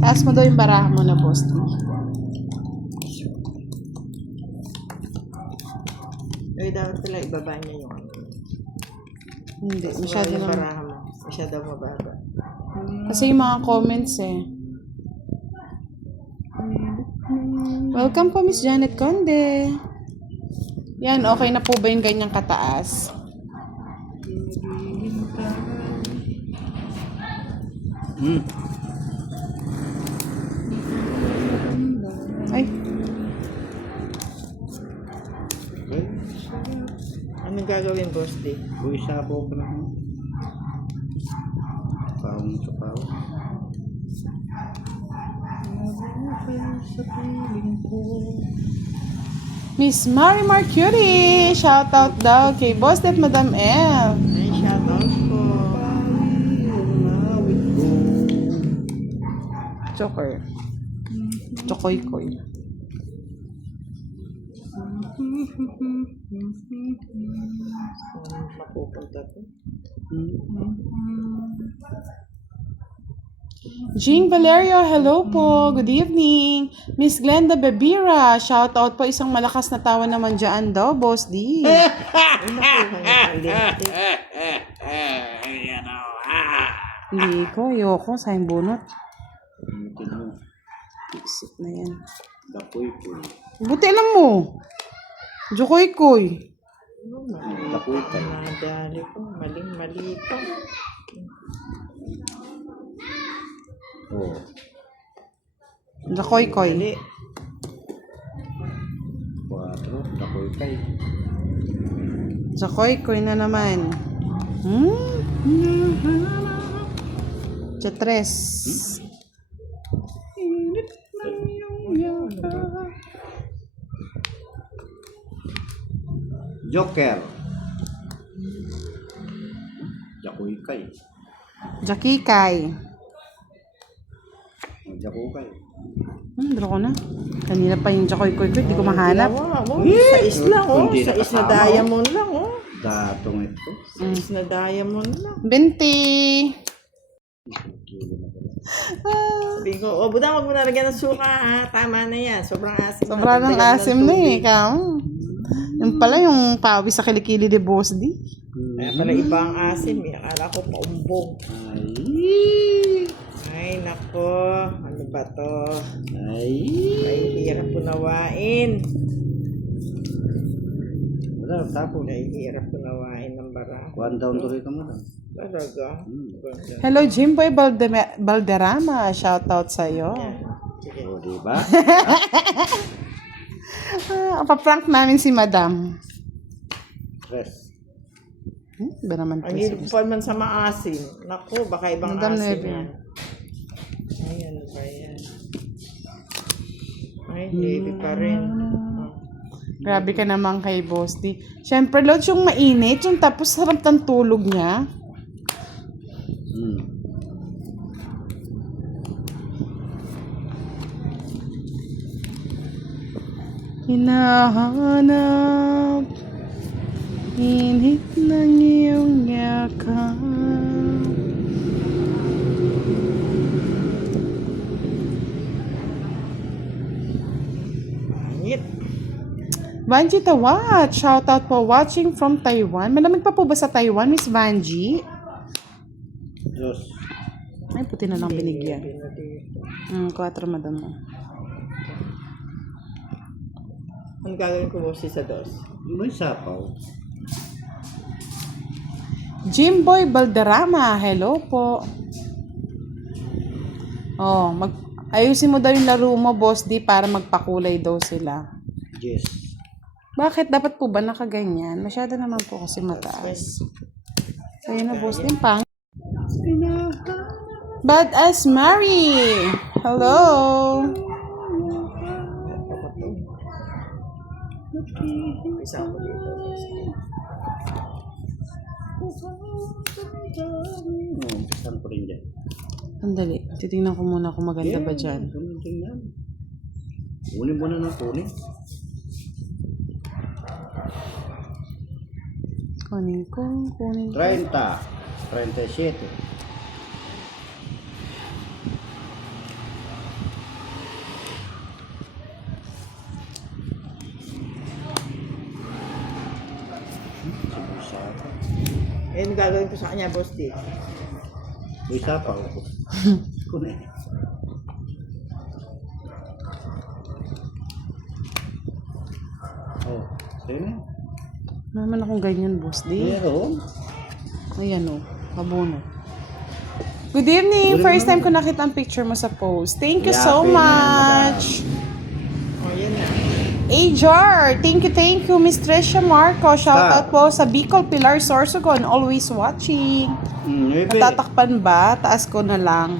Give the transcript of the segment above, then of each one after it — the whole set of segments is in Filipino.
Taas mo daw yung baraha mo na, boss. Ay, dapat pala ibaba niya yung ano. Hindi, Masyado masyado yung lang. baraha mo. Masyado mababa. Kasi yung mga comments eh. Welcome po, Miss Janet Conde. Yan, okay na po ba yung ganyang kataas? Ay, Anong gagawin, Boss D? Uy, sapo ko lang. Pawang sa pawang. Miss Mary Mercury, shout out daw kay Boss at Madam F. Ay, shoutout po. Choker. Chokoy-koy. Saan mapupunta to? Jean Valerio, hello po. Good evening. Miss Glenda Bebira, shout out po. Isang malakas na tawa naman dyan daw, Boss D. Ay, nakuha niya ang lipstick. Hindi ko, ayoko. Sayang bunot. Buti mo. Isip na yan. Dapoy po. Buti alam mo. Jokoy-koy. Dapoy ka. Nadali ko. Maling-mali ito. Oo. Jokoy-koy. Mali. 4. Dapoy kay. Jokoy-koy na naman. Chatres. Joker. Dapoy kay. Jakikay. Dapoy kay. Draw ko na. Kanina pa yung Jokoy-koy ko. Hindi ko mahanap. Sa isla, oh. Hindi Sa is na nakasama, diamond lang, oh. Datong ito. Sa is na diamond lang. 20. Sabi ko, oh, buda, wag mo na lagyan ng suka, ha. Tama na yan. Sobrang asim. Sobrang ng asim na eh. Ikaw. Yung pala yung pawis sa kilikili ni Boss D. Kaya pala iba ang asim, eh. Akala ko paumbong. Ay. Ay, nako. Ano ba to? Ay. Ay, hirap punawain. Wala, tapo. Ay, hirap punawain ng bara. One down tuloy ka mo lang. Talaga. Ganda. Hello, Jimboy Balderrama. Shout out sa'yo. Sige. O, diba? Paprank namin si Madam. Stress. Ba naman Ang hirap pa man sa maasim. Naku, baka ibang Madam asim Neve. yan. Ayan ba yan? Ay, heavy pa rin. Grabe ka naman kay Boss D. Siyempre, Lord, yung mainit, yung tapos sarap ng tulog niya. Hinahanap init ng iyong yakap. Pangit. Vanji Tawat, shout out po watching from Taiwan. Malamig pa po ba sa Taiwan, Miss Vanji? Diyos. Ay, puti na lang binigyan. 4, madam mo. Ano gagawin ko po sa dos? May sapaw. Jimboy Balderrama, hello po. Oh, ayusin mo daw yung laro mo, Boss D, para magpakulay daw sila. Yes. Bakit? Dapat po ba nakaganyan? Masyado naman po kasi mataas. Ayun na, Boss D, pang. Bad as Mary, hello. Isa ako dito. Umpisan ko rin dyan. Sandali, titingnan ko muna kung maganda ba dyan. Kunin mo na ng kunin. Kunin ko. 30. 37. gagawin ko sa kanya, Boss D? May sapaw. Kunay. Oh, sa'yo na. Naman akong ganyan, boss D. Meron. Ayan o, kabuno. Good evening! First time ko nakita ang picture mo sa post. Thank you so Yapi na, much! Oh, yan na. Ajar! Thank you, Miss Tricia Marco. Shoutout po sa Bicol, Pilar Sorsogon. Always watching. Maybe. Tatakpan ba? Taas ko na lang.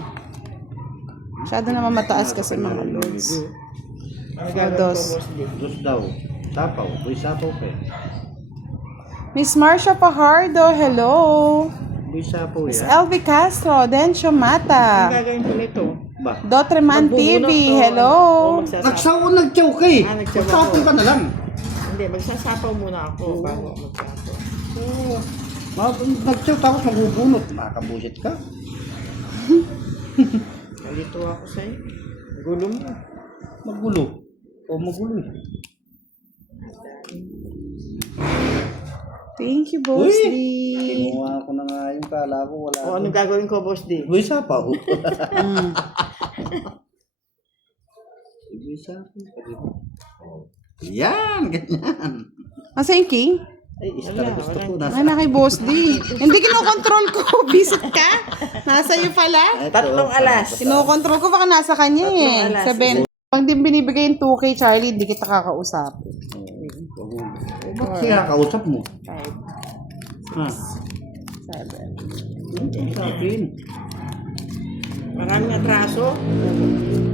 Masyado naman mataas kasi mga loads. Ano gagawin ko, Dos. Boss D? Dos daw. Sapaw. May sapaw pa eh. Miss Marcia Fajardo, hello! May sapaw Miss yan. LV Castro, Dencio Ano Mata. gagawin ko nito? Ba? Dotreman Magbubunot TV, to, hello! o magsasapaw? Nagsawa nagtsaw ka eh. Nagtsaw Magsapaw ako. ka na lang. Hindi, magsasapaw muna ako bago ako magsasapaw. Oo. Nagtsaw tapos magbubunot. Makabusit ka. Nalito ako sa'yo. Gulo mo. Magulo. O magulo eh. Thank you, Boss Uy! D. Kinuha ko na nga yung kala ko wala. O, anong gagawin ko, Boss D? May sapaw. Mm. May sapaw. Yan, ganyan. Asa yung king? Ay, istar gusto ko. Ay, na kay Boss D. Hindi kinokontrol ko. Visit ka? Nasa iyo pala? Tatlong alas. Kinokontrol ko, baka nasa kanya eh. Tatlong alas. Sabihin, pag di binibigay yung 2K, Charlie, hindi kita kakausap. Bakit siya kausap mo? 5, Ha? 7. Sabihin. Maraming atraso.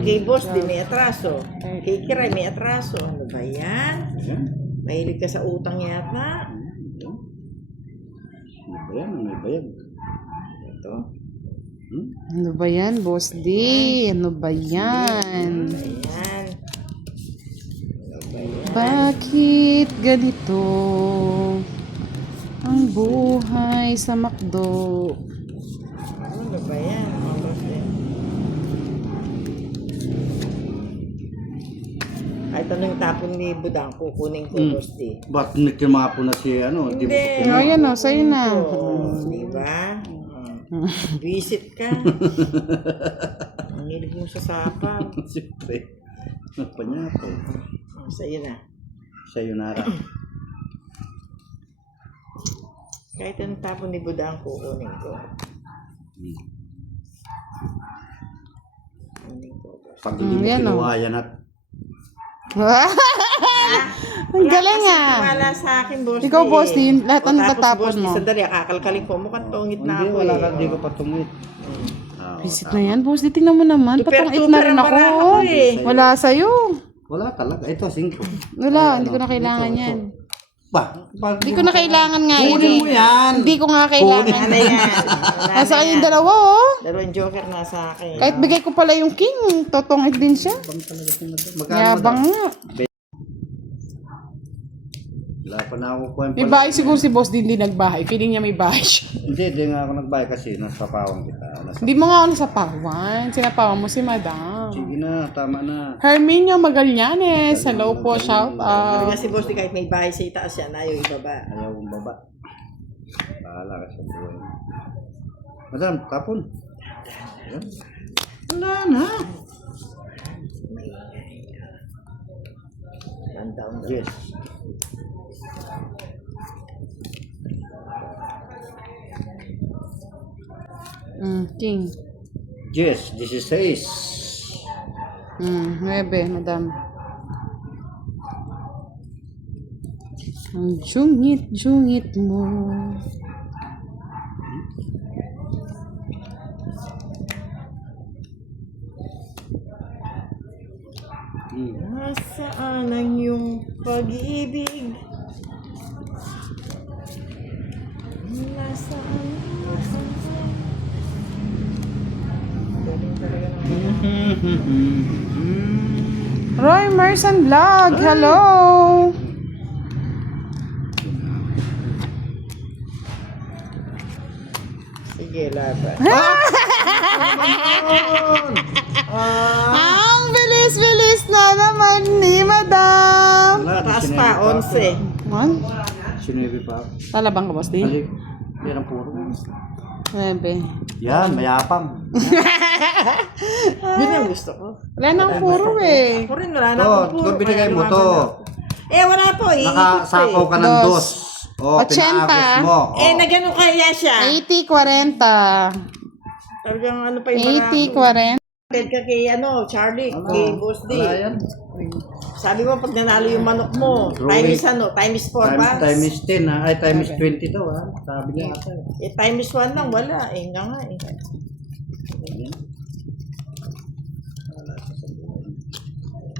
Kay Boss D may atraso. Kay Kiray may atraso. Ano ba yan? Yan. Mahilig ka sa utang yata. Ano ba yan? Ano ba yan? Ito. Ano ba yan, Boss D? Ano ba yan? Ayan. Ano ba yan? Bakit ganito ang buhay sa McDo? Ano ba yan? Oh, Boss D. Kahit ano yung tapon ni Budang, kukunin ko, Boss D. Ba't nagkimapo na si ano? Di mo Hindi. Oh, yan o, sa'yo na. Diba? Visit ka. Ang hilig mo sa sapaw. Siyempre. Nagpanyapo. Sa'yo na. Sa'yo na rin. Kahit anong tapon ni Budang, kukunin ko. Kukunin ko. Pag hindi mo yan, kinuha yan at Ang galing ah. Wala sa akin, Boss D. Ikaw, Boss D, yung lahat ng O, tapos, natatapon Boss D, mo. Sandali, kakalkalin ko. Mukhang tungit na hindi, ako wala eh. ka, hindi ko pa tumit. Visit na yan, Boss D. Tingnan mo naman. Patong 8 na rin ang ako. bara ako eh. Wala sa'yo. Wala talaga. Ito, 5. Wala, hindi ko na kailangan yan. Hindi Hindi ko na kailangan nga yan Kunin eh. mo yan. Hindi ko nga kailangan. Ano yan? Wala Nasa na kanyang yan. dalawa oh. Dalawang joker nasa akin. Kahit bigay ko pala yung king, totongit din siya. Magkano Yabang nga. Wala pa na ako kwento. May bahay siguro si Boss din nagbahay. Feeling niya may bahay siya. Hindi nga ako nagbayad kasi nasapawang kita. Hindi mo nga ako nasapawan. Sinapawan mo si Madam. Sige na, tama na. Herminio Magallanes. Hello po, shout Sabi out. nga si Boss D, kahit may bahay sa itaas yan, ayaw ibaba. Ayaw mong baba. Bahala ka sa buhay. Madam, kapon. Ayan. Wala na. Down. Yes. King. Yes, 16. 9, Madam. Ang jungit mo. Nasaan ang iyong pag-ibig? Nasaan? Galing talaga ng Roy Merson Vlog. Hello. Sige, laban. Ang bilis-bilis na naman ni Madam. Wala, Taas sinebi pa, ako. 11. Man? Sinebi pa ako. Talabang ka, Boss D? Halik. Yan ang puro. 9. Yan, mayapang. Yun ang gusto ko. Wala na ang puro eh. Ako rin, wala na To, akong puro. ito binigay mo kaya to. lumaban ako. Wala po. Nakasapaw ka ng Dos. dos. O, 80. pinaagos mo. O. Nagano kaya siya? 80-40. Talagang ano pa yung mga... 80-40. Ted ka kay Charlie, kay Boss D. Wala yan. Sabi mo, pag nanalo yung manok mo, Drawing. times 4 ba? Time is 10 ha. Ay, time is 20 daw ha. Sabi niya ata. Times 1 lang, wala. Nga nga eh.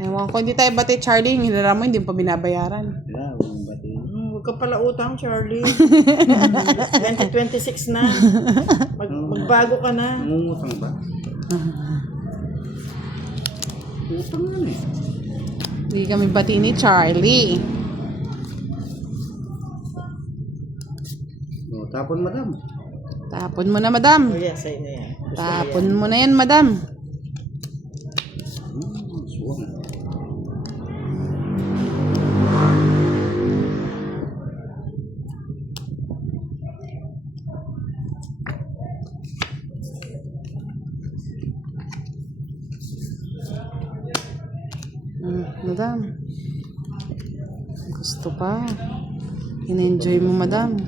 Ewan ko, hindi tayo bati, Charlie. Yung hinara mo, hindi mo pa binabayaran. Yeah, huwag batiin. Huwag ka pala utang, Charlie. 2026 na. Magbago ka na. Nangungutang ba? Utang yan eh. Hindi kami bati ni Charlie. O, tapon madam. Tapon mo na, madam. Oh yes, ayun na yan. Tapon mo na yan, madam. Suwang. Madam. Gusto pa. In-enjoy mo, madam.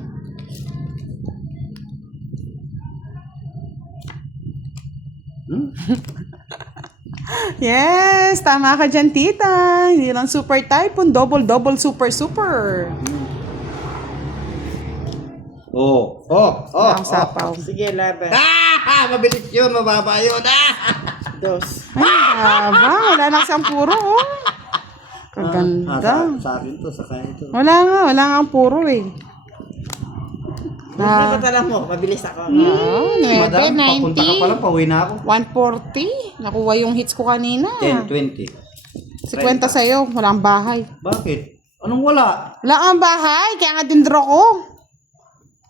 Yes! Tama ka dyan, tita. Hindi lang super typhoon. Double super. Oh. Ang sapaw. Sige, laban. Mabilis yun, mababa yun. Dos. Ay, wala na siyang puro, oh. Kaganda. Sa akin to, sa kaya ito. Wala nga ang puro eh. Hindi ba tala mo? Mabilis ako. Madam, papunta ka 90, pala, pauwi na ako. 140. Nakuha yung hits ko kanina. 10, 20. 50 sa'yo, walang bahay. Bakit? Anong wala? Wala kang bahay, kaya nga dindro ko.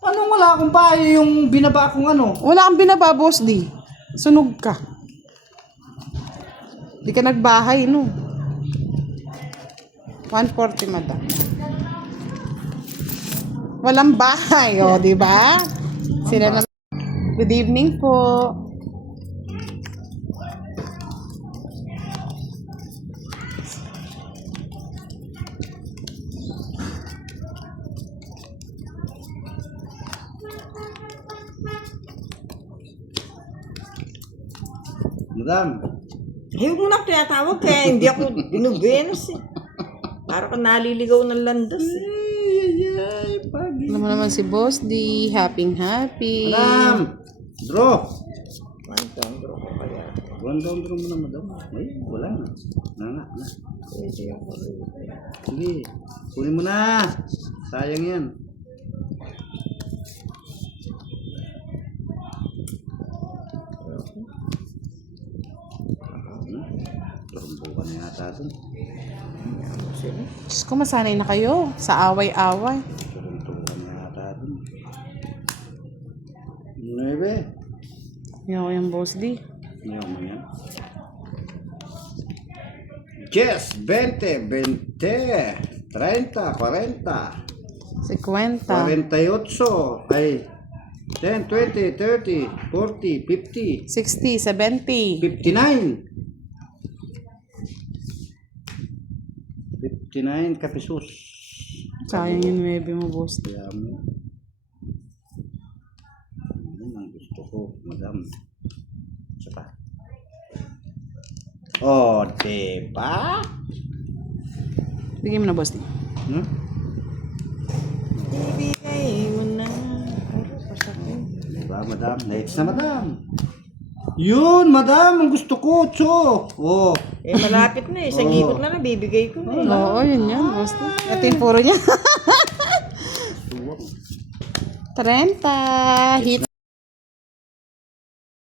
Anong wala akong bahay yung binaba kong ano? Wala kang binaba, boss di. Sunog ka. Di ka nagbahay, no? 140, madam. Walang bahay, o, di ba? Sila na. Good evening po. Madam, Huwag mo na tinatawag kaya hindi ako binubenos eh. Para ka naliligaw ng landas eh. Alam mo naman si Boss D. Happy. Madam! Draw! Mantong bro ko kaya. One down draw mo na, madam. Ay, wala na. Na. Pwede ako rin. Sige, kunin mo na. Sayang yan. Turumbukan na yata ito. Diyos ko, masanay na kayo sa away-away. Turumbukan na yata ito. 9. Yan ko yung Boss D. Ngayon mo yan. Yes, 20, 20, 30, 40, 50. 48, ay 10, 20, 30, 40, 50, 60, 70. 59. 59 kapisos. Sayang yung 9 mo, Boss D. Kaya mo. Yan ang gusto ko, madam. Saka. Oh, diba? Bigyan mo na, Boss D. Hmm? Ibigay mo na. Pero pasakit. Diba, madam? Next na, madam. Yun, madam, ang gusto ko, Cho. Oh. Malapit na eh. Isang ikot na lang, bibigay ko na eh. Oo, yun yan, Boss D. Ito yung puro niya. 30. Hit.